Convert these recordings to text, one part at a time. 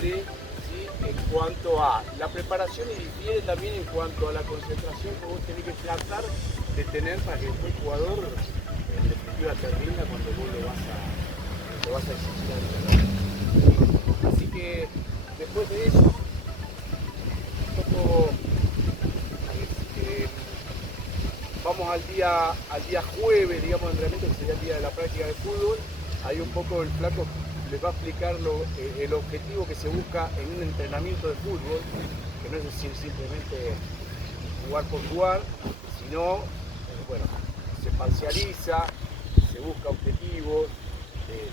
difiere, ¿sí?, en cuanto a la preparación y difiere también en cuanto a la concentración que vos tenés que tratar de tener para que después el jugador en definitiva te rinda cuando vos lo vas a exigir al reloj. Así que después de eso, un poco vamos al día jueves, digamos, de entrenamiento, que sería el día de la práctica de fútbol. Ahí un poco el flaco les va a explicar el objetivo que se busca en un entrenamiento de fútbol, que no es decir simplemente jugar por jugar, sino, bueno, se parcializa, se busca objetivos,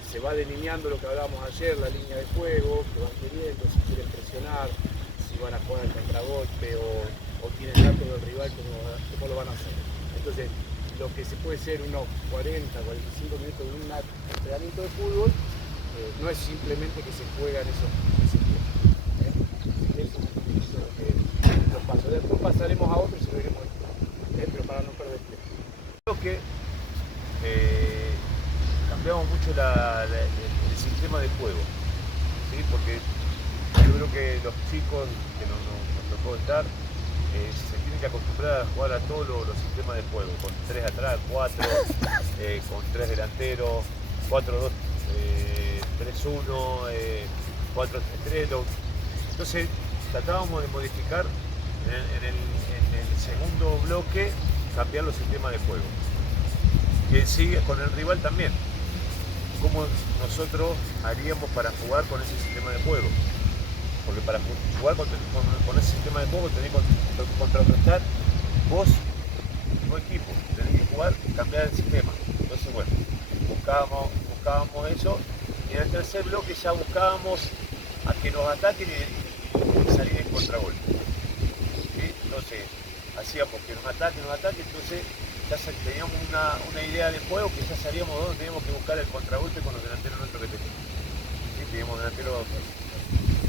se va delineando lo que hablábamos ayer, la línea de juego, que van queriendo, si quieren presionar, si van a jugar al contragolpe o tienen datos del rival, cómo lo van a hacer. Entonces, lo que se puede ser unos 40, 45 minutos de un entrenamiento de fútbol, no es simplemente que se juegan esos tiempos. Eso es lo que nos pasa. Después pasaremos a otros y veremos esto, pero para no perder tiempo. Creo que cambiamos mucho el sistema de juego, ¿sí? Porque yo creo que los chicos que nos tocó estar se tienen que acostumbrar a jugar a todos los sistemas de juego, con 3 atrás, 4, con 3 delanteros, 4-2, 3-1, 4-3-3. Entonces tratábamos de modificar en el segundo bloque, cambiar los sistemas de juego. Que sigue con el rival también. ¿Cómo nosotros haríamos para jugar con ese sistema de juego? Porque para jugar con ese sistema de juego tenés que contrarrestar vos, no equipo, tenés que jugar y cambiar el sistema. Entonces, bueno, buscábamos eso, y en el tercer bloque ya buscábamos a que nos ataquen y salir en contragolpe. ¿Sí? Entonces, hacíamos que nos ataquen, entonces ya teníamos una idea de juego, que ya sabíamos dónde teníamos que buscar el contragolpe con los delanteros nuestros que teníamos. ¿Sí? Teníamos delanteros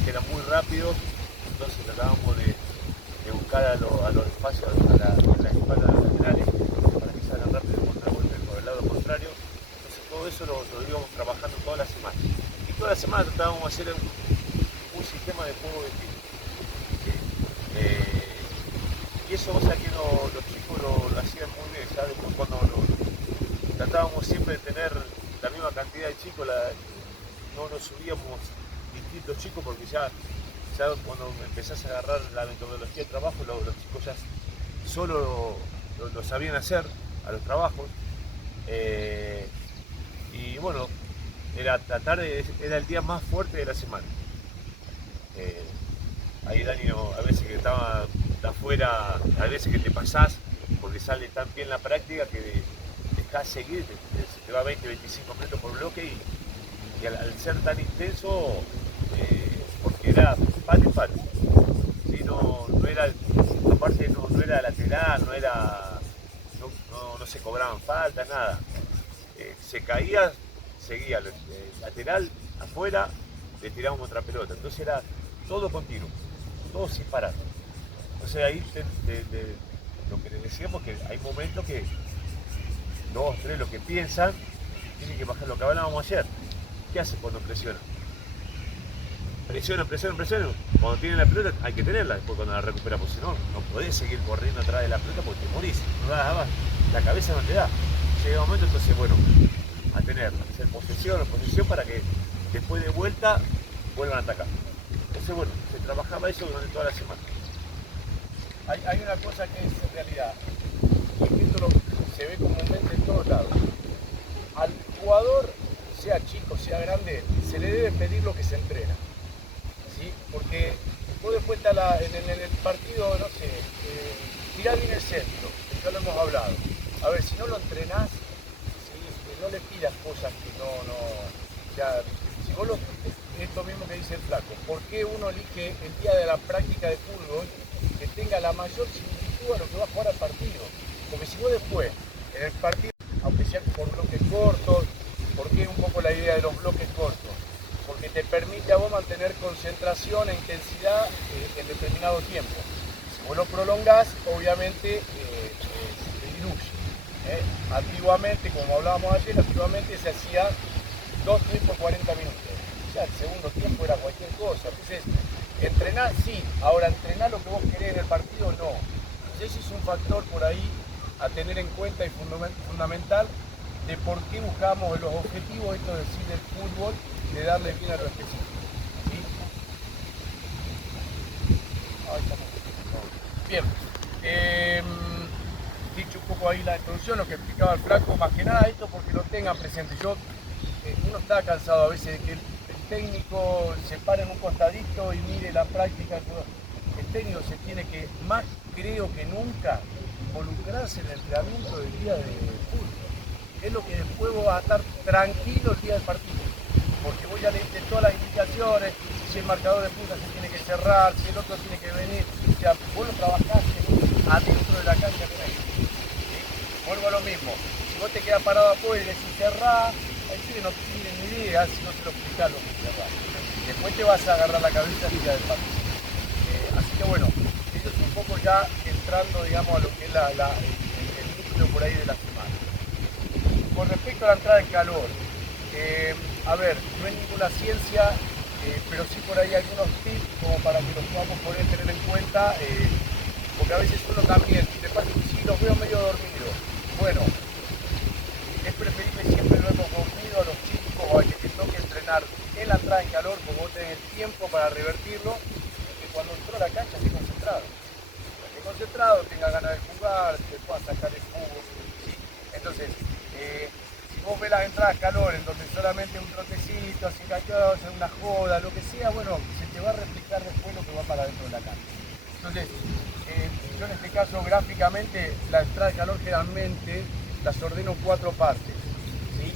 que eran muy rápidos, entonces tratábamos de buscar a los espacios, a la espalda de los laterales, para que salgan rápido el contragolpe por el lado contrario. Entonces todo eso lo íbamos trabajando toda la semana. Y toda la semana tratábamos de hacer un sistema de juego de tiro. ¿Sí? Y eso, o sea, que los chicos lo hacían muy bien, ¿sabes? Después cuando tratábamos siempre de tener la misma cantidad de chicos, no nos subíamos distintos chicos, porque ya cuando empezás a agarrar la metodología de trabajo, los chicos ya solo lo sabían hacer a los trabajos. Y bueno, era el día más fuerte de la semana. Ahí Dani a veces que está afuera, a veces que te pasás, porque sale tan bien la práctica que dejás seguir, te va 20-25 metros por bloque, y al ser tan intenso, porque era palo y palo, ¿sí? No era, aparte no era lateral, no se cobraban faltas, nada. Se caía, seguía lateral, afuera, le tirábamos otra pelota. Entonces era todo continuo, todo sin parar. Entonces ahí lo que les decíamos, que hay momentos que 2, 3, lo que piensan, tienen que bajar. Lo que hablábamos ayer, ¿qué hacen cuando presionan? Presionan. Cuando tienen la pelota hay que tenerla después cuando la recuperamos, si no, no podés seguir corriendo atrás de la pelota porque te morís, no da, la cabeza no te da. Llega un momento, entonces, bueno, a tenerla, hacer posesión para que después de vuelta vuelvan a atacar. Entonces, bueno, se trabajaba eso durante toda la semana. Hay una cosa que es en realidad, y esto se ve comúnmente en todos lados. Al jugador, sea chico, sea grande, se le debe pedir lo que se entrena. ¿Sí? Porque vos después está en el partido, no sé, tirá bien el centro, que ya lo hemos hablado. A ver, si no lo entrenás, ¿sí?, no le pidas cosas que no, o sea, si vos esto mismo que dice el flaco, ¿por qué uno elige el día de la práctica de fútbol que tenga la mayor similitud a lo que va a jugar al partido? Porque si vos después, en el partido, aunque sea por bloques cortos, ¿por qué un poco la idea de los bloques cortos? Porque te permite a vos mantener concentración e intensidad en determinado tiempo. Si vos lo prolongás, obviamente se diluye. Antiguamente, como hablábamos ayer, se hacía 2 tiempos 40 minutos. Ya el segundo tiempo era cualquier cosa. Entonces, entrenar sí, ahora entrenar lo que vos querés en el partido no. Ese es un factor por ahí a tener en cuenta y fundamental de por qué buscamos los objetivos, esto es decir, del fútbol, de darle bien a lo específico. ¿Sí? Ahí estamos. Bien. Dicho un poco ahí la introducción, lo que explicaba el flaco, más que nada esto porque lo tengan presente. Uno está cansado a veces de que el técnico se pare en un costadito y mire la práctica. El técnico se tiene que, más creo que nunca, involucrarse en el entrenamiento del día de fútbol. Es lo que después vos vas a estar tranquilo el día del partido. Porque vos ya le diste todas las indicaciones, si el marcador de punta se tiene que cerrar, si el otro tiene que venir. O sea, vos lo trabajaste adentro de la cancha con ellos. ¿Sí? Vuelvo a lo mismo. Si vos te quedas parado afuera y decís cerrá, ahí sí que no tiene ni idea si no se lo explicás lo que cerrá. Después te vas a agarrar la cabeza el día del partido. Así que bueno, eso es un poco ya entrando, digamos, a lo que es el núcleo por ahí de la semana. Con respecto a la entrada en calor, a ver, no es ninguna ciencia, pero sí por ahí algunos tips como para que los podamos poder tener en cuenta, porque a veces uno también, te pasa que sí, los veo medio dormidos. Bueno, es preferible siempre lo hemos dormido a los chicos o a que te toque entrenar en la entrada en calor, como vos tenés el tiempo para revertirlo, que cuando entró a la cancha esté concentrado. Esté concentrado, tenga ganas de jugar, te pueda sacar el jugo. ¿Sí? Entonces, si vos ves las entradas a calor en donde solamente un trotecito, así callados, una joda, lo que sea, bueno, se te va a replicar después lo que va para dentro de la cancha. Entonces, yo en este caso gráficamente la entrada de calor generalmente las ordeno en 4 partes. ¿Sí?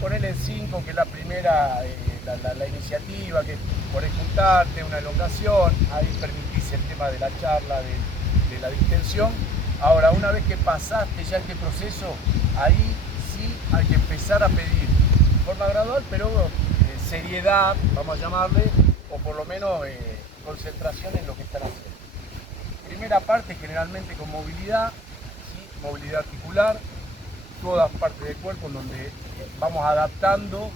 Ponele en 5, que es la primera, la iniciativa, que es por juntarte, una elongación, ahí permitís el tema de la charla, de la distensión. Ahora, una vez que pasaste ya este proceso, ahí sí hay que empezar a pedir de forma gradual, pero seriedad, vamos a llamarle, o por lo menos concentración en lo que están haciendo. Primera parte generalmente con movilidad, ¿sí? Movilidad articular, todas partes del cuerpo en donde vamos adaptando,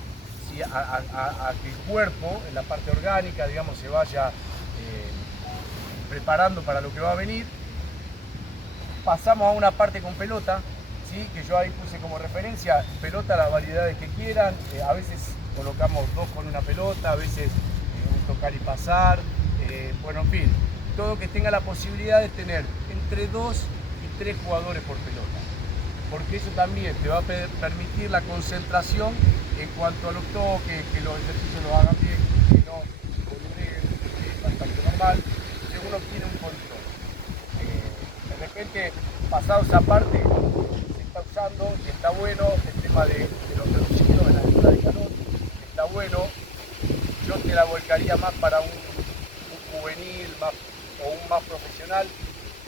¿sí? a que el cuerpo, en la parte orgánica, digamos, se vaya preparando para lo que va a venir. Pasamos a una parte con pelota, ¿sí? Que yo ahí puse como referencia, pelota las variedades que quieran, a veces colocamos 2 con una pelota, a veces un tocar y pasar, bueno, en fin, todo que tenga la posibilidad de tener entre 2 y 3 jugadores por pelota, porque eso también te va a permitir la concentración en cuanto a los toques, que los ejercicios los hagan bien, que no boludeen, que es bastante normal, que uno tiene un control. De repente, pasado esa parte, se está usando y está bueno el tema de los reducidos en la entrada de calor, está bueno. Yo te la volcaría más para un juvenil o un más profesional,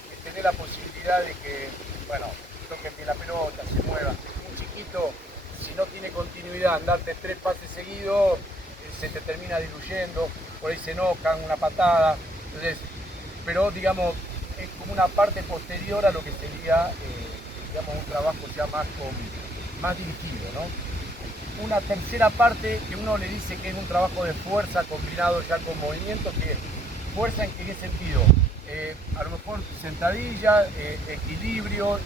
que tener la posibilidad de que, bueno, toquen bien la pelota, se mueva. Un chiquito, si no tiene continuidad, andarte 3 pases seguidos, se te termina diluyendo, por ahí se enojan, una patada. Entonces, pero digamos, es como una parte posterior a lo que sería, digamos, un trabajo ya más dirigido, ¿no? Una tercera parte que uno le dice que es un trabajo de fuerza combinado ya con movimiento, que es fuerza en qué sentido, a lo mejor sentadilla, equilibrio,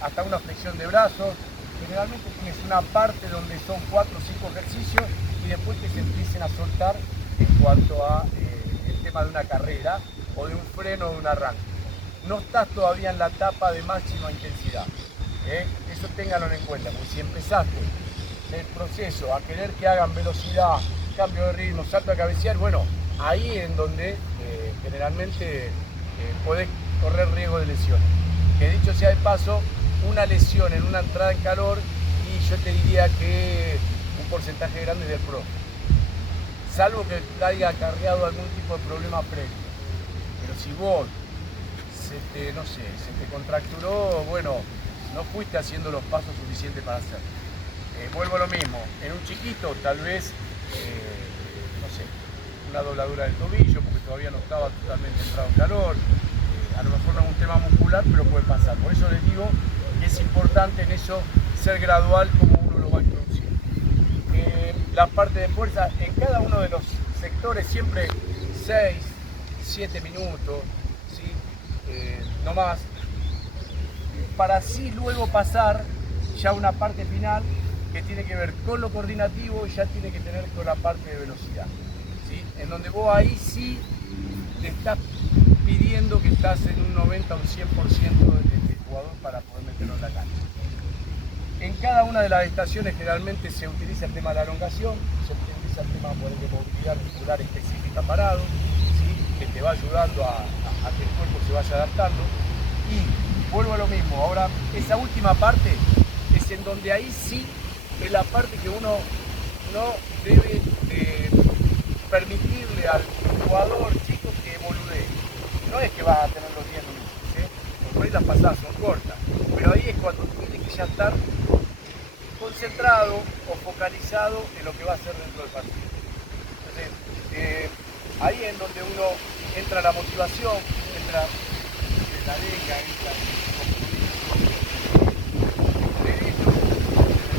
hasta una flexión de brazos. Generalmente tienes una parte donde son 4 o 5 ejercicios y después que se empiecen a soltar en cuanto a el tema de una carrera o de un freno o de un arranque. No estás todavía en la etapa de máxima intensidad, eso ténganlo en cuenta, porque si empezaste el proceso a querer que hagan velocidad, cambio de ritmo, salto a cabecear, bueno, ahí es en donde generalmente podés correr riesgo de lesiones. Que dicho sea de paso, una lesión en una entrada en calor, y yo te diría que un porcentaje grande del pro, salvo que te haya acarreado algún tipo de problema previo. Pero si vos se te contracturó, bueno, no fuiste haciendo los pasos suficientes para hacerlo. Vuelvo a lo mismo, en un chiquito tal vez, una dobladura del tobillo, porque todavía no estaba totalmente entrado en calor, a lo mejor no es un tema muscular, pero puede pasar. Por eso les digo que es importante en eso ser gradual como uno lo va a introducir. La parte de fuerza, en cada uno de los sectores siempre 6, 7 minutos, ¿sí? No más, para así luego pasar ya a una parte final que tiene que ver con lo coordinativo y ya tiene que tener con la parte de velocidad, ¿sí? En donde vos ahí sí te estás pidiendo que estás en un 90 o un 100% de jugador para poder meterlo en la cancha. En cada una de las estaciones generalmente se utiliza el tema de la elongación, se utiliza el tema de movilidad muscular específica parado, ¿sí? Que te va ayudando a que el cuerpo se vaya adaptando. Y vuelvo a lo mismo, ahora esa última parte es en donde ahí sí es la parte que uno no debe permitirle al jugador chico que boludee. No es que vas a tener los 10 minutos, ¿sí? Por ahí las pasadas son cortas, pero ahí es cuando tiene que ya estar concentrado o focalizado en lo que va a hacer dentro del partido. Entonces, ahí es donde uno entra la motivación, entra la leña, entra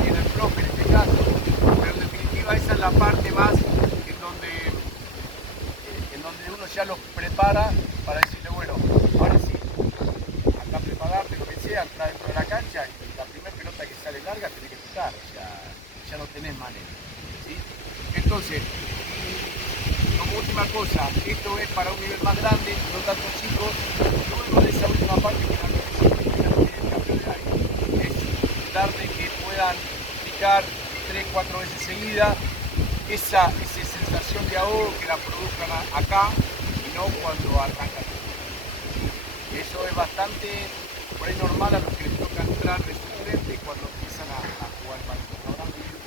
en el profe en este caso, pero en definitiva esa es la parte más en donde uno ya los prepara para decirle, bueno, ahora sí, acá prepararte lo que sea, entrar dentro de la cancha y la primera pelota que sale larga tenés que picar, o sea, ya no tenés manera, ¿sí? Entonces, como última cosa, esto es para un nivel más grande, no tanto chicos, luego de esa última parte que ya no tiene el cambio de aire, es darle que puedan picar 3-4 veces seguidas, esa sensación de ahogo que la produzcan acá y no cuando arrancan. Eso es bastante por ahí normal a los que les toca entrar de suplente cuando empiezan a jugar partidos. Ahora ustedes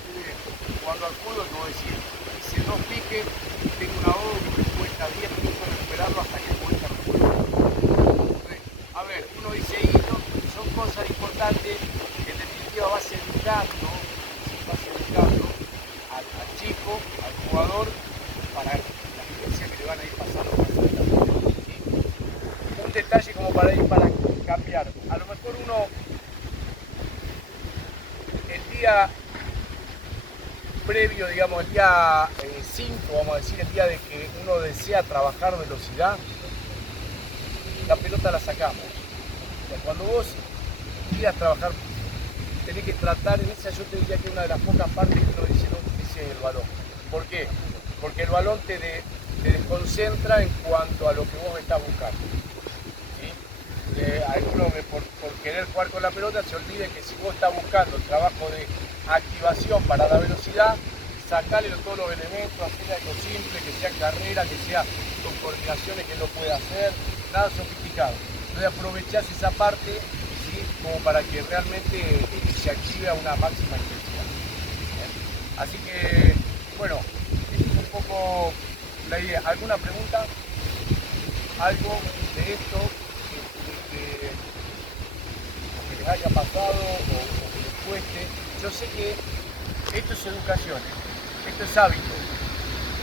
jugando al fútbol, no decir, hice 2 piques y tengo un ahogo que me cuesta 10 minutos recuperarlo hasta que vuelva a recuperarlo. A ver, uno dice, son cosas importantes que en definitiva vas educando al chico, al jugador, para la experiencia que le van a ir pasando más adelante, ¿sí? Un detalle como para ir para cambiar. A lo mejor uno, el día previo, digamos, el día 5, vamos a decir, el día de que uno desea trabajar velocidad, la pelota la sacamos. O sea, cuando vos quieras trabajar, tenés que tratar, en esa yo te diría que una de las pocas partes que uno dice no utilice el balón. ¿Por qué? Porque el balón te desconcentra en cuanto a lo que vos estás buscando. ¿Sí? Alguno por querer jugar con la pelota se olvide que si vos estás buscando el trabajo de activación para la velocidad, sacarle todos los elementos, hacer algo simple, que sea carrera, que sea con coordinaciones que él lo pueda hacer, nada sofisticado. Entonces aprovechás esa parte, ¿sí? Como para que realmente se active a una máxima intensidad. Así que, bueno, esa es un poco la idea. ¿Alguna pregunta? ¿Algo de esto que les haya pasado o que les cueste? Yo sé que esto es educación, esto es hábito.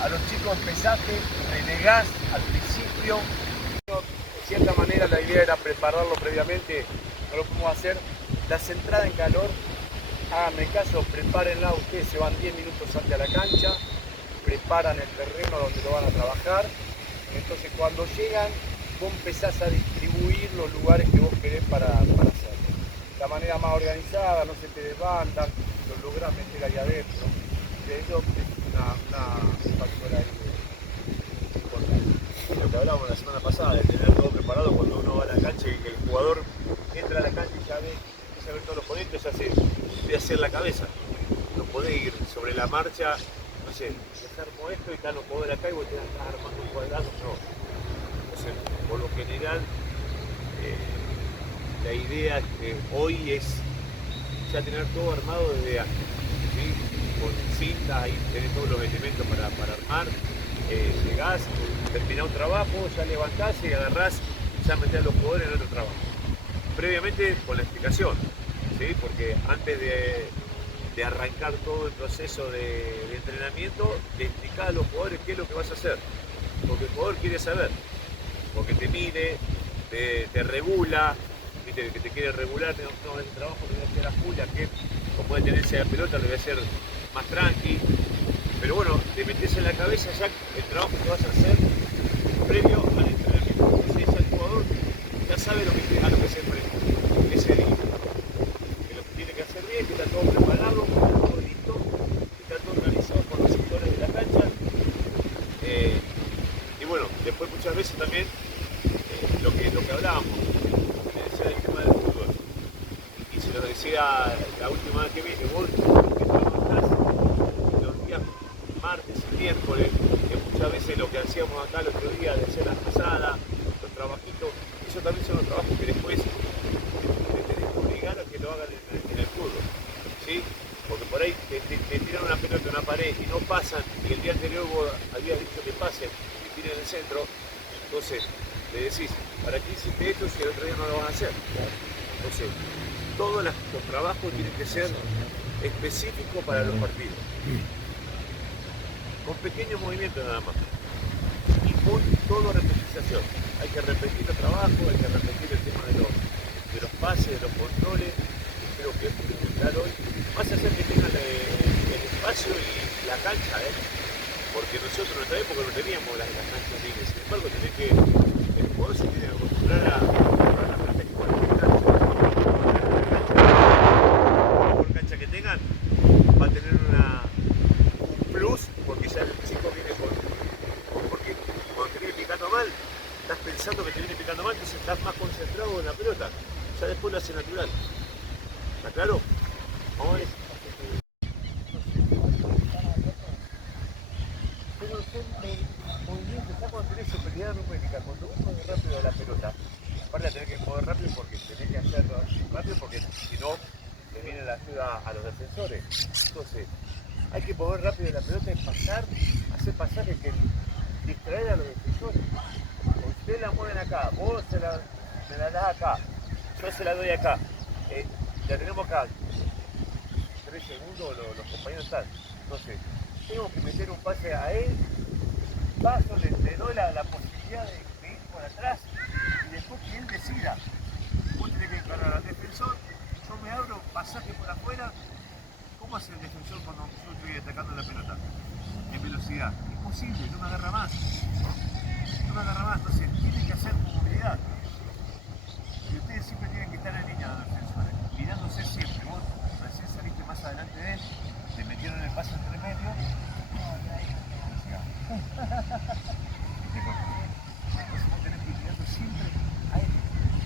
A los chicos empezaste, renegás al principio. De cierta manera la idea era prepararlo previamente, no lo podemos hacer. Las entradas en calor, háganme caso, prepárenla, ustedes se van 10 minutos antes a la cancha, preparan el terreno donde lo van a trabajar, entonces cuando llegan vos empezás a distribuir los lugares que vos querés para hacerlo. De la manera más organizada, no se te desbandan, lo lográs meter ahí adentro. Eso es un factor ahí importante. Lo que hablábamos la semana pasada, de tener todo preparado cuando uno va a la cancha y que el jugador entra a la cancha y ya empieza a ver todos los oponentes, ya se debe hacer la cabeza. No podés ir sobre la marcha, no sé, desarmo esto y están los jugadores acá y vos te estás armando un cuadrado, no. Entonces, por lo general, la idea hoy es ya tener todo armado desde antes, ¿sí? Con cintas, ahí tenés todos los elementos para armar, llegás, terminás un trabajo, ya levantás y agarrás, ya metés a los jugadores en otro trabajo. Previamente con la explicación, ¿sí? Porque antes de arrancar todo el proceso de entrenamiento, le explicás a los jugadores qué es lo que vas a hacer, porque el jugador quiere saber, porque te mide, te regula, ¿viste? Que te quiere regular, no, ese trabajo lo voy a hacer a full, que como de tenencia de pelota lo voy a hacer más tranqui, Pero bueno, te metes en la cabeza ya el trabajo que vas a hacer previo al entrenamiento. Entonces ya el jugador ya sabe a lo que se enfrenta ese día. Que lo que tiene que hacer bien, que está todo preparado, que está todo listo, que está todo organizado por los sectores de la cancha. Y bueno, después muchas veces también lo que hablábamos, decía el tema del fútbol. Y se lo decía la última vez que vine, vos que trabajás los días martes y miércoles, que muchas veces lo que hacíamos acá el otro día de hacer las pasadas, los trabajitos, eso también son los trabajos que después te tenés que obligar a que lo hagan en el fútbol, ¿sí? Porque por ahí te tiran una pelota en una pared y no pasan, y el día anterior vos habías dicho que pasen y tiren el centro, entonces le decís, ¿para qué hiciste esto si el otro día no lo vas a hacer? Entonces, todos los trabajos tienen que ser específicos para los partidos, con pequeños movimientos nada más, y con todo repetización. Hay que repetir los trabajos, hay que repetir el tema de los pases, de los controles. Creo que es fundamental hoy, más allá que tengan el espacio y la cancha, porque nosotros en nuestra época no teníamos las canchas libres. Sin embargo, el jugador se tiene que acostumbrar a la pelota que juega en cancha. Por cancha que tengan, va a tener un plus, porque ya el chico viene porque cuando te viene picando mal, estás pensando que te viene picando mal, entonces estás más concentrado en la pelota. Ya después lo hace natural. ¿Está claro? Vamos a ver. Pero siempre movimiento, ya cuando tenés superioridad numérica, cuando vos mueves rápido la pelota, aparte de tener que mover rápido porque tenés que hacerlo rápido porque si no, le viene la ayuda a los defensores. Entonces, hay que mover rápido la pelota y pasar, hacer pasajes que distraer a los defensores. Ustedes la mueven acá, vos me la das acá, yo se la doy acá. La tenemos acá, 3 segundos, los compañeros están. Entonces, tengo que meter un pase a él, paso, le doy la posibilidad de ir por atrás y después que él decida. Vos tenés que encarar al defensor, yo me abro, pasaje por afuera. ¿Cómo hace el defensor cuando yo estoy atacando la pelota? En velocidad. Imposible, no me agarra más. No me agarra más, entonces tiene que hacer movilidad. Y ustedes siempre tienen que estar en línea de los defensores, mirándose siempre. Vos recién saliste más adelante de él, te metieron el pase entre medio. Entonces vos tenés que ir mirando siempre a él.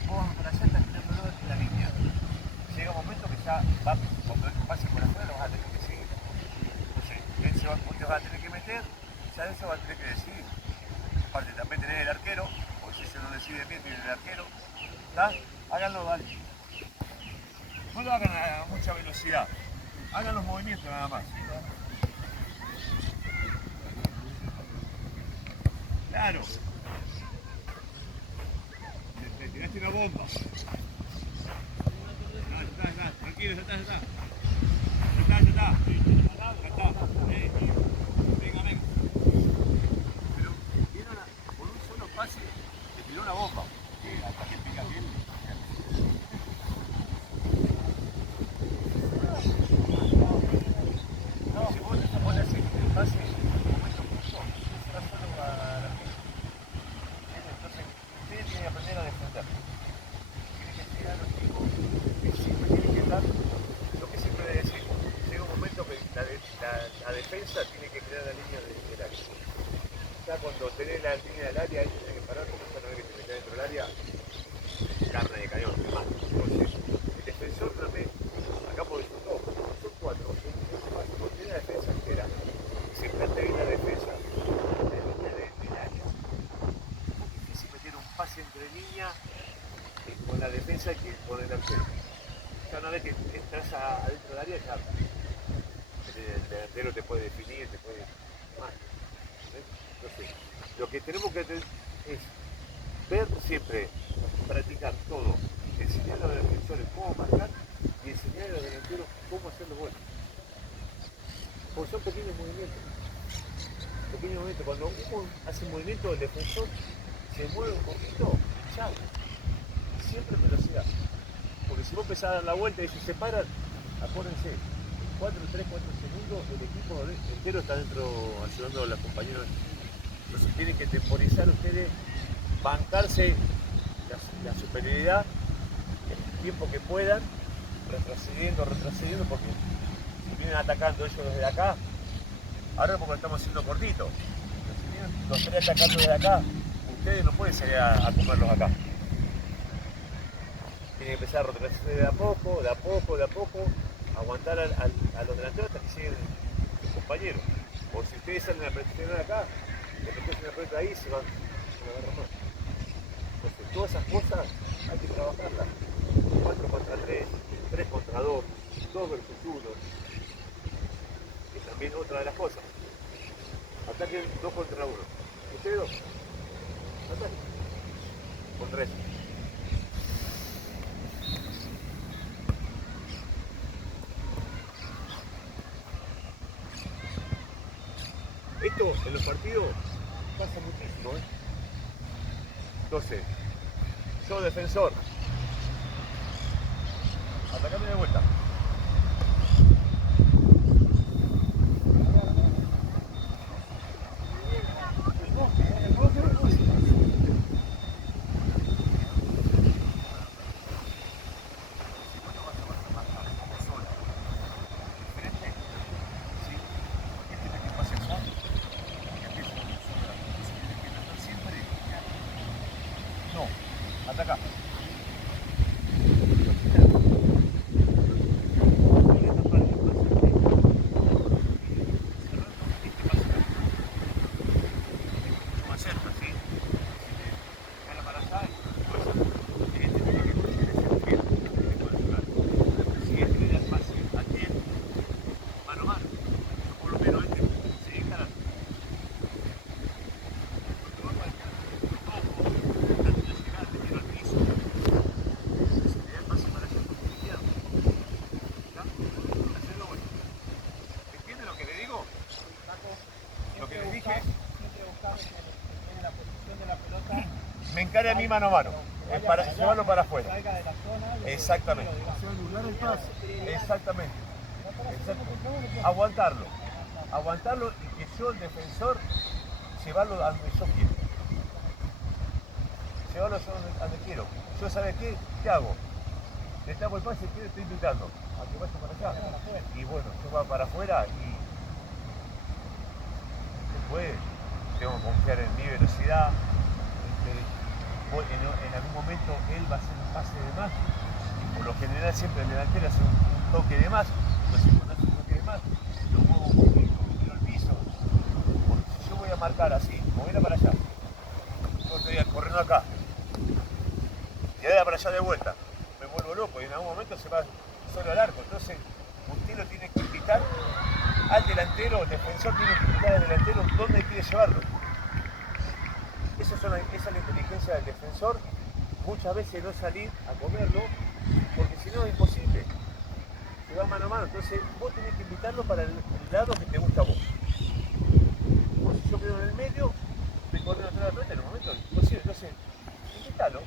Vos vas para allá, estás mirándolo desde la línea. Llega un momento que ya va, cuando él pase por afuera lo vas a tener que seguir. Entonces, vos te vas a tener que meter, ya eso va a tener que decidir. Aparte también tenés el arquero, porque si se no decide bien, tiene el arquero. ¿Está? Háganlo, dale. No lo hagan a mucha velocidad. Hagan los movimientos nada más. Claro. Te tiraste una bomba. Ya está. Tranquilo, ya está. Ya está. Venga. Pero con un solo pase te tiró una bomba. Hasta que pica bien. No, si vos le haces el pase en un momento justo, está solo a la gente. Entonces, ustedes tienen que aprender a defender. Tienen que enseñar a los chicos que siempre tienen que estar, lo que siempre les decimos, llega un momento que la defensa tiene que crear la línea del área. Ya cuando tenés la línea del área, ahí tenés que parar, porque no es que te metas dentro del área, carne de cañón, más. Entonces, el defensor también, acá porque son 4, porque tiene la defensa entera, se planta bien la defensa, la línea del área. Es difícil meter un pase entre línea con la defensa que con el arquero. Ya una vez que entras adentro del área, ya el delantero te puede definir, te puede más. Entonces, lo que tenemos que hacer es ver siempre, practicar todo, enseñar a los defensores cómo marcar y enseñar a los delanteros cómo hacerlo bueno. Porque son pequeños movimientos. Cuando uno hace un movimiento, el defensor se mueve un poquito, chao. Siempre velocidad. Porque si vos empezás a dar la vuelta y si se paran, acuérdense, 3, 4 segundos, el equipo entero está dentro ayudando a los compañeros. Entonces tienen que temporizar ustedes, bancarse la superioridad el tiempo que puedan, retrocediendo, porque si vienen atacando ellos desde acá, ahora porque lo estamos haciendo cortito, pero si vienen los 3 atacando desde acá, ustedes no pueden salir a comerlos acá. Tienen que empezar a retroceder de a poco, aguantar a los delanteros hasta que lleguen sus compañeros. O si ustedes salen a presionar acá, después en la pelota ahí se van a agarrar más. Entonces, todas esas cosas hay que trabajarlas. 4 contra 3, 3 contra 2, 2 versus 1. Es también otra de las cosas. Ataquen 2 contra 1. ¿Ustedes 2? Ataquen. Con 3. Esto en los partidos pasa muchísimo, ¿eh? Entonces, yo defensor, atacame de vuelta. Ataca. Me encare a mí mano a mano, para llevarlo para afuera. Exactamente. Exactamente. Aguantarlo y que yo, el defensor, llevarlo a donde yo quiero. Llevarlo a donde quiero. Yo, ¿sabe qué? ¿Qué hago? Le tapo el pase y estoy invitando a que vaya para allá. Y bueno, yo voy para afuera y después tengo que confiar en mi velocidad. En algún momento él va a hacer un pase de más y por lo general siempre el delantero hace un toque de más. Entonces cuando hace un toque de más lo muevo un poquito, tiro al piso, porque si yo voy a marcar así, moverla para allá, yo estoy corriendo acá y ahora para allá de vuelta, me vuelvo loco y en algún momento se va solo al arco. Entonces usted lo tiene que invitar al delantero, el defensor tiene que invitar al delantero dónde quiere llevarlo. Esa es la inteligencia del defensor, muchas veces no salir a comerlo, porque si no es imposible, se va mano a mano, entonces vos tenés que invitarlo para el lado que te gusta a vos. Por si yo quedo en el medio, me corriendo atrás de la pelota, en un momento imposible, entonces invítalo.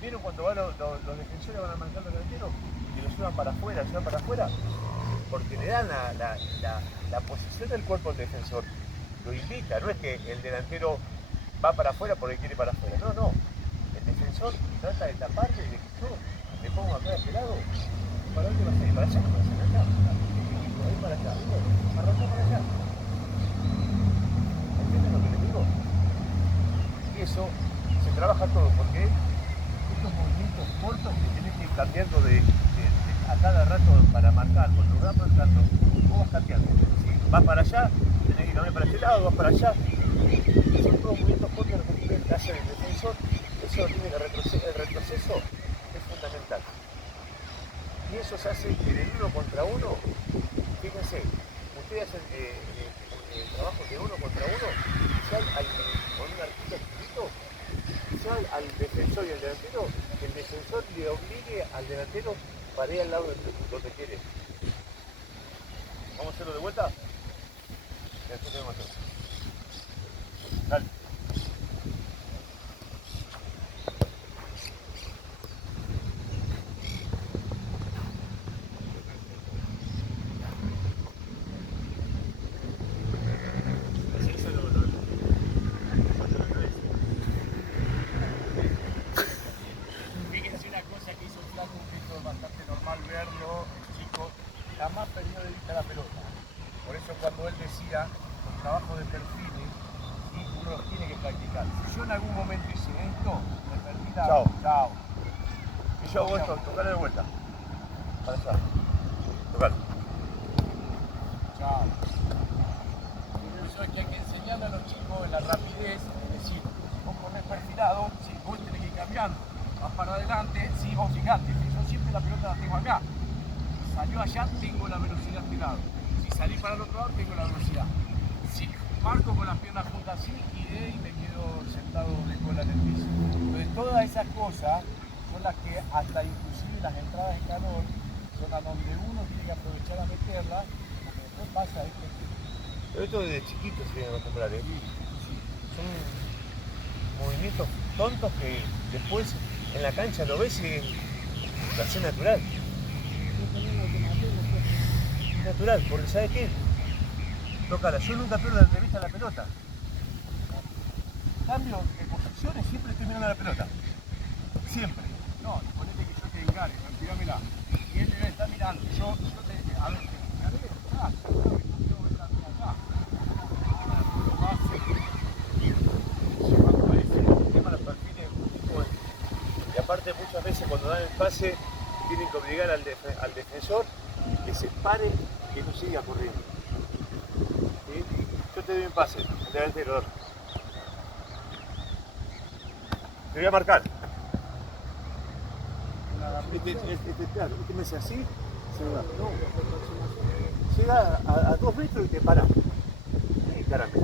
¿Vieron cuando van los defensores van a marcar los delanteros y lo llevan para afuera? Porque le dan la posición del cuerpo al defensor, lo invita, no es que el delantero va para afuera porque quiere para afuera. No. El defensor trata de taparle de que yo me pongo acá de este lado. ¿Para dónde vas a ir? Para allá, ahí para allá. Arranca para allá. ¿Entienden lo que les digo? Y eso se trabaja todo porque estos movimientos cortos que tenés que ir cambiando a cada rato para marcar. Cuando vas marcando, vos vas cambiando. Si vas para allá, tenés que cambiar para este lado, vas para allá. Son todos movimientos cortos que hace el defensor, eso tiene que el retroceso es fundamental. Y eso se hace en el 1 contra 1, fíjense, ustedes hacen trabajo de 1 contra 1, con un arquito chiquito, ya al defensor y al delantero, el defensor le obligue al delantero para ir al lado donde quiere. ¿Vamos a hacerlo de vuelta? Después tenemos que hacerlo. Dale. ¿sí? Uno los tiene que practicar. Si yo en algún momento hice esto, me perdí la... Chao. Chao. Y yo hago esto, tocarle de vuelta. Para allá. Tocar. Chao. Por eso es que hay que enseñarle a los chicos en la rapidez, es decir, si vos corres perfilado, si vos tenés que ir cambiando, vas para adelante, si vos fijate, yo siempre la pelota la tengo acá. Si salió allá, tengo la velocidad a este lado. Si salí para el otro lado, tengo la velocidad. Si marco con las piernas juntas así, iré y me quedo sentado de cola en el piso. Entonces todas esas cosas son las que hasta inclusive las entradas de calor son a donde uno tiene que aprovechar a meterlas, porque después pasa esto. Pero esto desde chiquito se viene a acostumbrar, ¿eh? Son movimientos tontos que después en la cancha lo ves y lo hace natural. Natural, porque ¿sabes qué? Tócala, yo nunca pierdo de vista la pelota. Cambio de posiciones, siempre estoy mirando la pelota. Siempre. No, ponete que yo te encare, tirámela. Y él debe estar mirando. Yo te. A ver, te encaré, acá, yo quiero ver también acá. Y aparte muchas veces cuando dan el pase tienen que obligar al defensor que se pare, que no siga corriendo. ¿Sí? Yo te doy un pase, el delantero. Te voy a marcar. Claro, este me hace así, se va. No, llega a 2 metros y te para. Caramba.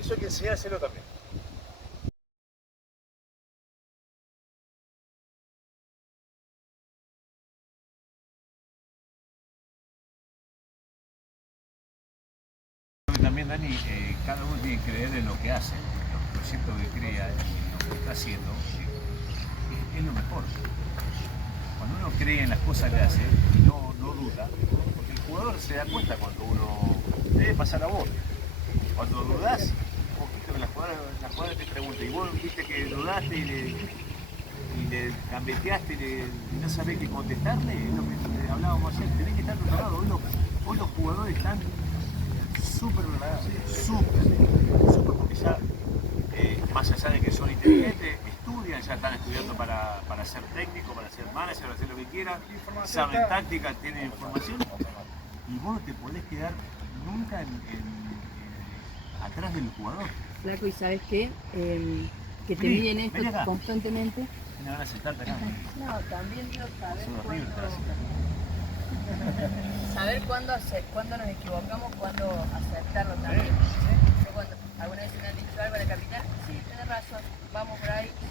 Eso hay que enseñárselo también. También, Dani, cada uno tiene que creer en lo que hace, en los proyectos que crea, en lo que está haciendo, es lo mejor. Cuando uno cree en las cosas que hace y no duda, porque el jugador se da cuenta cuando uno debe pasar a vos. Cuando dudás, vos viste que la jugada te pregunta, y vos viste que dudaste y le gambeteaste y no sabés qué contestarle, es lo que hablábamos ayer, tenés que estar preparado. Hoy los jugadores están súper preparados, súper, porque ya, más allá de que son inteligentes, estudian, ya están estudiando para ser técnico, para ser manager, para hacer lo que quieran, saben táctica, tienen información, y vos no te podés quedar nunca atrás del jugador. Flaco, ¿y sabes qué? Que te miden esto constantemente. Me van a sentarte acá. No, también digo Saber cuándo nos equivocamos, cuándo aceptarlo también. Yo cuando alguna vez me han dicho algo a la capital, sí, tenés razón, vamos por ahí, sí.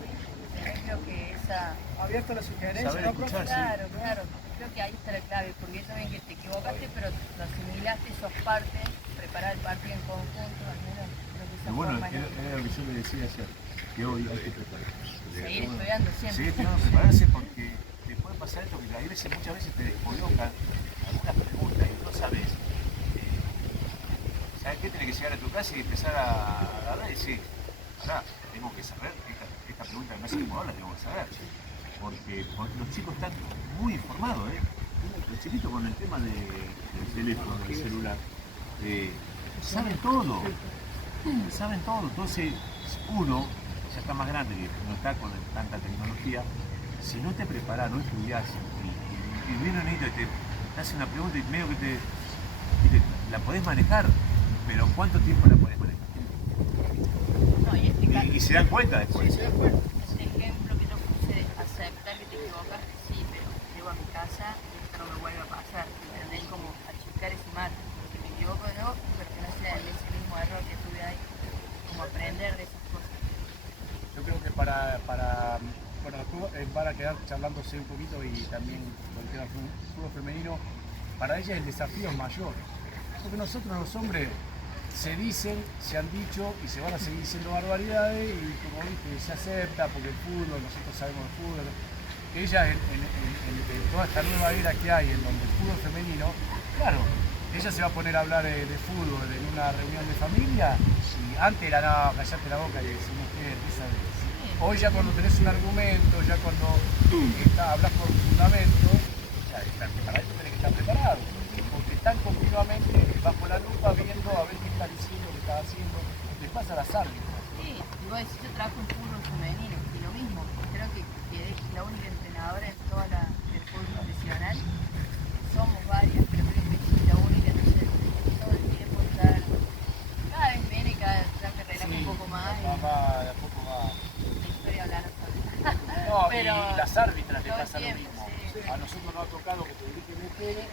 Creo que esa... Abierto la sugerencia, saber ¿no? escuchar, Claro, claro. Creo que ahí está la clave, porque saben que te equivocaste, pero lo asimilaste, sos parte, preparar el partido en conjunto, al menos creo que esa Pero bueno, forma era lo que yo le decía ayer, que hoy hay que prepararse. seguir estudiando siempre. Seguir estudiando, prepararse porque te puede pasar esto, que muchas veces te descolocan algunas preguntas y no sabes. ¿Sabes qué? Tienes que llegar a tu casa y empezar a agarrar y decir, ahora tengo que saber, esta pregunta que me hace el jugador la tengo que saber. Porque los chicos están muy informados, los chiquitos con el tema del teléfono, del celular, saben todo, entonces uno ya está más grande, que no está con tanta tecnología, si no te preparas, no estudias y viene un hito y te hace una pregunta y medio que la podés manejar, pero ¿cuánto tiempo la podés manejar? No, Y se dan cuenta después. Sí, ese ejemplo que yo puse de aceptar que te equivocaste, sí, pero llego a mi casa y esto no me vuelve a pasar, ¿entendés? Como achicar ese margen, que me equivoco de nuevo, pero que no sea ese mismo error que tuve ahí, como aprender de esas cosas. Yo creo que bueno, van a quedar charlándose un poquito y también con el tema del fútbol femenino, para ella el desafío es mayor, porque nosotros los hombres se dicen, se han dicho y se van a seguir diciendo barbaridades y como viste, se acepta porque el fútbol, nosotros sabemos el fútbol. Ella en toda esta nueva era que hay, en donde el fútbol femenino, claro, ella se va a poner a hablar de fútbol en una reunión de familia y antes era nada, callate la boca y decimos que hoy ya cuando tenés un argumento, ya cuando hablas por fundamento, ya está. nosotros nos ha tocado que te dirigen el pene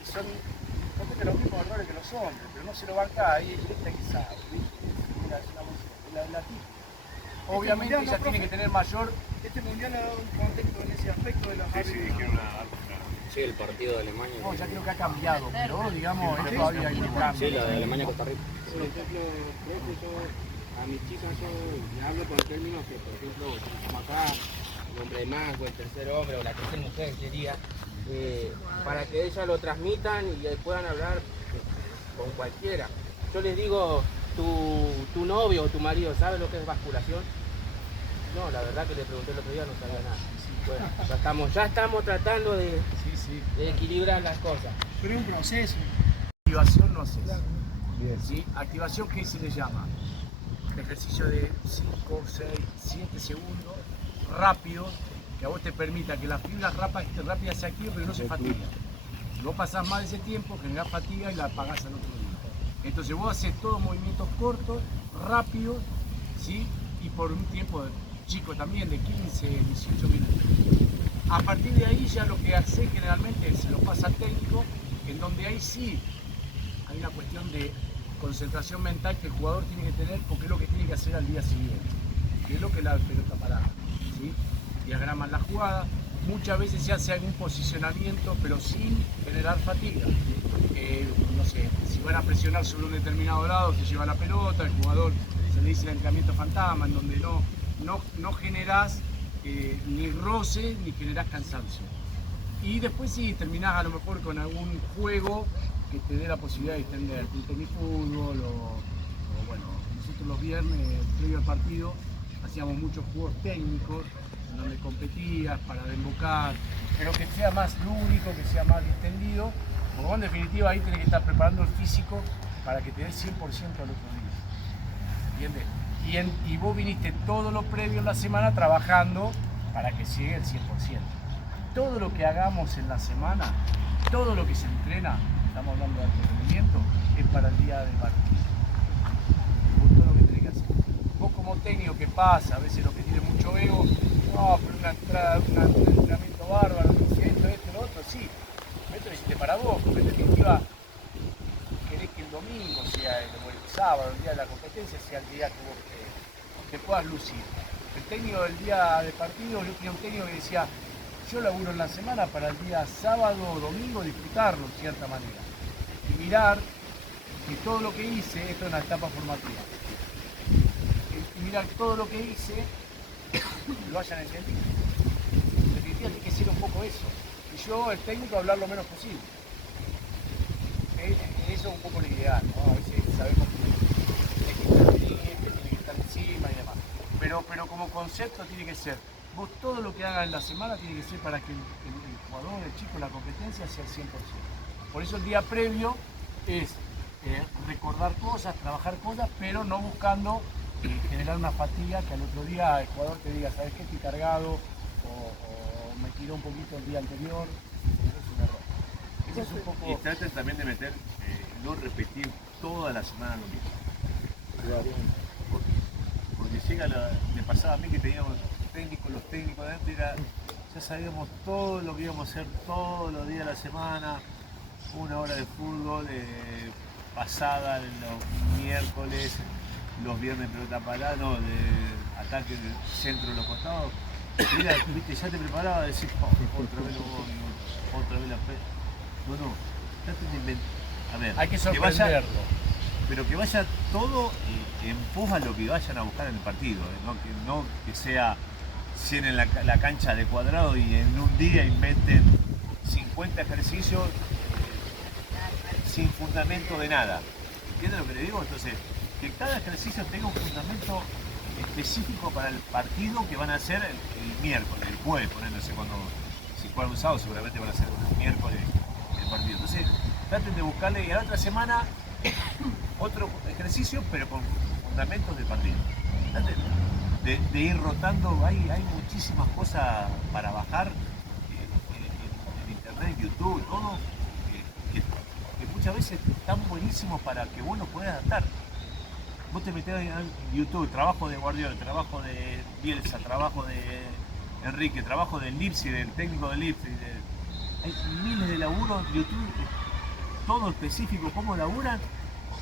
y son cometen los mismos errores que los hombres, pero no se lo banca ahí, esta que sabe, ¿viste? Mira, es una música, la tip. Obviamente ella tiene que tener mayor. Este mundial ha dado un contexto en ese aspecto de los Sí, dijeron una. Sí, el partido de Alemania. No, ya creo que ha cambiado, pero digamos, todavía hay un cambio. Sí, la de Alemania-Costa Rica. Por ejemplo, profe, yo a mis chicas yo le hablo por términos que, por ejemplo, como acá, el hombre de más o el tercer hombre o la tercera mujer sería, para que ellas lo transmitan y puedan hablar con cualquiera. Yo les digo, tu novio o tu marido, ¿sabe lo que es basculación? No, la verdad que le pregunté el otro día, no sabía nada. Bueno, ya estamos tratando de equilibrar las cosas. Pero es un proceso. Activación no haces. ¿Sí? Activación, ¿qué se le llama? Ejercicio de 5, 6, 7 segundos, rápido, que a vos te permita que las fibras rápidas se activen pero no se fatiguen. Si vos pasás más de ese tiempo, generás fatiga y la apagás al otro día. Entonces vos haces todos movimientos cortos, rápidos, ¿sí? Y por un tiempo chico también, de 15, 18 minutos. A partir de ahí ya lo que hace generalmente se lo pasa al técnico, en donde ahí sí hay una cuestión de concentración mental que el jugador tiene que tener porque es lo que tiene que hacer al día siguiente, que es lo que la pelota parada, ¿sí? Diagraman la jugada, muchas veces se hace algún posicionamiento pero sin generar fatiga. No sé, si van a presionar sobre un determinado lado se lleva la pelota, el jugador se le dice el entrenamiento fantasma, en donde no generás ni roce ni generás cansancio. Y después sí, terminás a lo mejor con algún juego que te dé la posibilidad de extender, un tenis-fútbol o bueno, nosotros los viernes, previo al partido, hacíamos muchos juegos técnicos, en donde competías para desbocar, pero que sea más lúdico, que sea más distendido, porque vos en definitiva ahí tenés que estar preparando el físico para que te dé el 100% al otro día. ¿Entiendes? Y vos viniste todo lo previo en la semana trabajando para que llegue el 100%. Todo lo que hagamos en la semana, todo lo que se entrena, estamos hablando de alto rendimiento, es para el día del partido. Vos todo lo que tenés que hacer. Vos como técnico, ¿qué pasa? A veces lo que tiene mucho ego, no, pero una entrada, un entrenamiento bárbaro, esto, lo otro, sí. Esto lo hiciste para vos, porque en definitiva querés que el domingo sea o el sábado, el día de la competencia, sea el día que vos te puedas lucir. El técnico del día de partido, yo tenía un técnico que decía, yo laburo en la semana para el día sábado o domingo disfrutarlo de cierta manera y mirar que todo lo que hice, esto es una etapa formativa, y mirar todo lo que hice lo hayan entendido. En definitiva tiene que ser un poco eso, y yo, el técnico, hablar lo menos posible. Eso es un poco lo ideal, ¿no? A veces sabemos que tiene que estar encima y demás, pero como concepto tiene que ser, vos todo lo que hagas en la semana tiene que ser para que el jugador, el chico, la competencia sea el 100%. Por eso el día previo es recordar cosas, trabajar cosas, pero no buscando generar una fatiga que al otro día el jugador te diga, ¿sabes qué? Estoy cargado o me tiró un poquito el día anterior. Eso es un error. Eso es un poco... Y traten también de meter, no repetir toda la semana lo mismo. Porque llega me pasaba a mí que teníamos los técnicos de antes, ya sabíamos todo lo que íbamos a hacer todos los días de la semana, una hora de fútbol, pasada los miércoles, los viernes pelota parada, no, de ataque de centro de los costados. Mira, viste, ya te preparaba a decir, otra vez lo voy, otra vez la fe. No, traten de inventar. A ver, hay que sorprenderlo. Pero que vaya todo en pos a lo que vayan a buscar en el partido, no que sea llenen la cancha de cuadrado y en un día inventen 50 ejercicios sin fundamento de nada. ¿Entienden lo que le digo? Entonces, que cada ejercicio tenga un fundamento específico para el partido que van a hacer el miércoles, el jueves, poniéndose cuando si juegan un sábado seguramente van a ser el miércoles el partido. Entonces, traten de buscarle y a la otra semana otro ejercicio, pero con fundamentos del partido. Traten de ir rotando, hay muchísimas cosas para bajar en internet, en YouTube, todo, que muchas veces están buenísimos para que vos lo puedas adaptar. Vos te metés en YouTube, trabajo de Guardiola, trabajo de Bielsa, trabajo de Enrique, trabajo del Lipsi, del técnico del Lipsi, hay miles de laburos, YouTube, todo específico, cómo laburan,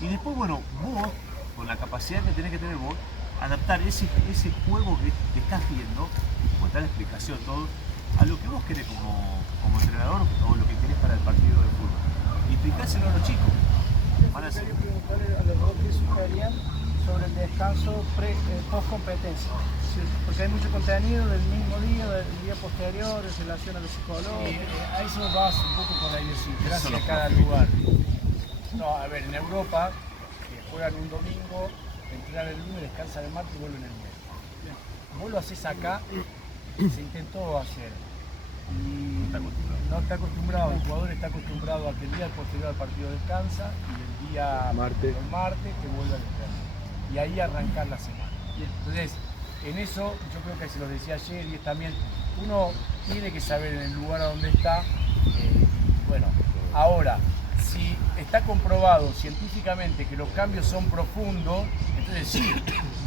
y después, bueno, vos, con la capacidad que tenés que tener vos, adaptar ese juego que estás viendo, con tal explicación, todo, a lo que vos querés como entrenador o lo que querés para el partido de fútbol. Y explicárselo a los chicos. Van a ser... Quería preguntarle a los dos qué sugerían sobre el descanso post competencia. Porque hay mucho contenido del mismo día, del día posterior, en relación a lo psicológico. A eso vas un poco con la idiosincrasia Eso de no cada puedo. lugar. No, a ver, en Europa, que juegan un domingo, entrenan el lunes, descansan el martes y vuelven el lunes. Vos lo haces acá, se intentó hacer. Y no está acostumbrado, el jugador está acostumbrado a que el día posterior al partido descansa y el día el martes que vuelve al entreno. Y ahí arrancar la semana. Entonces, en eso yo creo que se los decía ayer y es también, uno tiene que saber en el lugar a donde está. Bueno, ahora, si está comprobado científicamente que los cambios son profundos, entonces sí,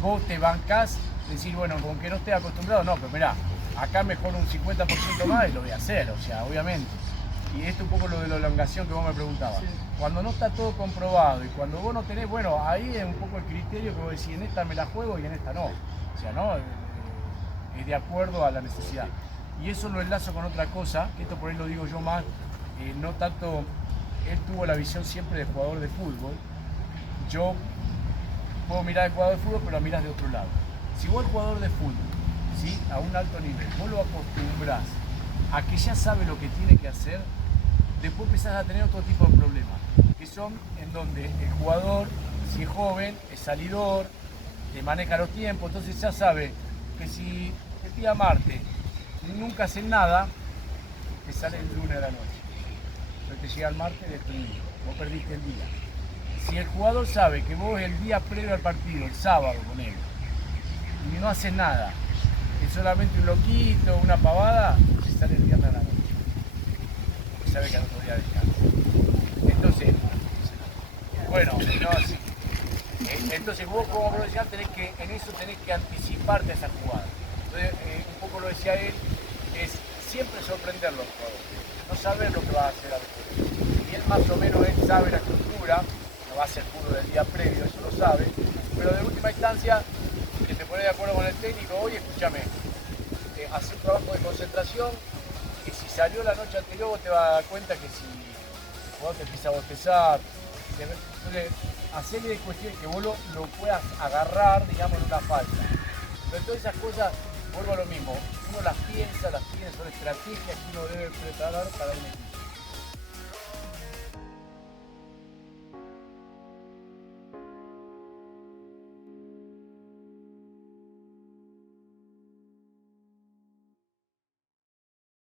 vos te bancás, decir, bueno, con que no esté acostumbrado, no, pero mirá, acá mejor un 50% más y lo voy a hacer, o sea, obviamente. Y esto un poco lo de la elongación que vos me preguntabas. Sí. Cuando no está todo comprobado y cuando vos no tenés, bueno, ahí es un poco el criterio que vos decís, en esta me la juego y en esta no. O sea, no, es de acuerdo a la necesidad. Y eso lo enlazo con otra cosa, que esto por ahí lo digo yo más, no tanto, él tuvo la visión siempre de jugador de fútbol. Yo puedo mirar al jugador de fútbol, pero lo mirás de otro lado. Si vos el jugador de fútbol, ¿sí?, a un alto nivel, vos lo acostumbrás a que ya sabe lo que tiene que hacer, después empezás a tener otro tipo de problemas, que son en donde el jugador, si es joven, es salidor, te maneja los tiempos, entonces ya sabe que si el día martes nunca hacen nada, te sale el lunes de la noche. Entonces te llega el martes destruido, vos perdiste el día. Si el jugador sabe que vos el día previo al partido, el sábado con él, y no haces nada, es solamente un loquito, una pavada, se sale el viernes a la noche. Porque sabe que al otro día descansa. Entonces, bueno, no así. Entonces vos como profesional en eso tenés que anticiparte a esa jugada. Entonces, un poco lo decía él, es siempre sorprenderlo al jugador, no saber lo que va a hacer al jugador. Y él más o menos él sabe la estructura, no va a ser puro del día previo, eso lo sabe, pero de última instancia, que te pones de acuerdo con el técnico, oye, escúchame, hace un trabajo de concentración, que si salió la noche anterior vos te vas a dar cuenta que si el jugador te empieza a bostezar, entonces hacerle de cuestión que vos lo puedas agarrar, digamos, en una falta. Pero todas esas cosas, vuelvo a lo mismo, uno las piensa, son estrategias que uno debe preparar para un equipo.